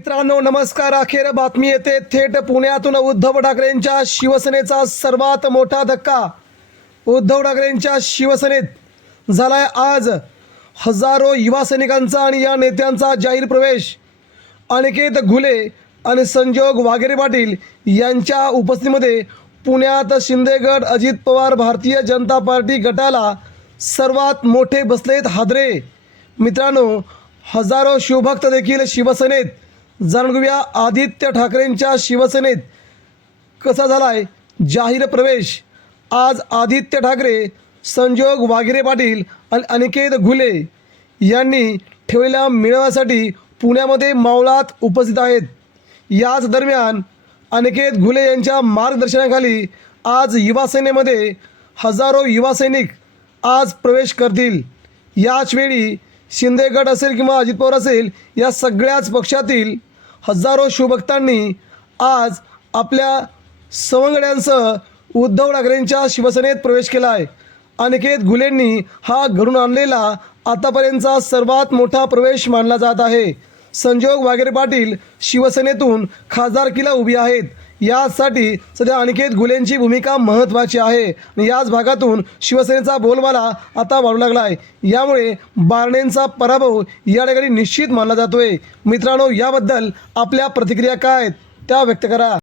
मित्रांनो नमस्कार. अखेर बातमी येते. थेट पुण्यातून उद्धव ठाकरेंच्या शिवसेनेचा सर्वात मोठा धक्का. उद्धव ठाकरेंच्या शिवसेनेत झालाय आज हजारो युवा सैनिकांचा आणि या नेत्यांचा जाहीर प्रवेश. अनिकेत घुले आणि संजोग वाघेरे पाटील यांच्या उपस्थितीमध्ये पुण्यात शिंदेगड अजित पवार भारतीय जनता पार्टी गटाला सर्वात मोठे बसलेत हादरे. मित्रांनो हजारो शिवभक्त देखील शिवसेनेत जाणून घेऊया आदित्य ठाकरेंच्या शिवसेनेत कसा झाला आहे जाहीर प्रवेश. आज आदित्य ठाकरे संजोग वाघिरे पाटील आणि अनिकेत घुले यांनी ठेवलेल्या मेळाव्यासाठी पुण्यामध्ये मावळात उपस्थित आहेत. याच दरम्यान अनिकेत घुले यांच्या मार्गदर्शनाखाली आज युवासेनेमध्ये हजारो युवा सैनिक आज प्रवेश करतील. याचवेळी शिंदेगड असेल किंवा अजित पवार असेल या सगळ्याच पक्षातील हजारो शिवभक्तांनी आज आपल्या सवंगड्यांसह उद्धव ठाकरेंच्या शिवसेनेत प्रवेश केला आहे. अनिकेत घुलेंनी हा घडून आणलेला आतापर्यंतचा सर्वात मोठा प्रवेश मानला जात आहे. संजोग वागेरे पाटील शिवसेनेतून खासदारकीला उभी आहेत. यासाठी सध्या अनिकेत गुलेंची भूमिका महत्त्वाची आहे. आणि याच भागातून शिवसेनेचा बोलबाला आता वाढू लागला आहे यामुळे बारणेंचा पराभव या ठिकाणी निश्चित मानला जातोय. मित्रांनो याबद्दल आपल्या प्रतिक्रिया काय आहेत त्या व्यक्त करा.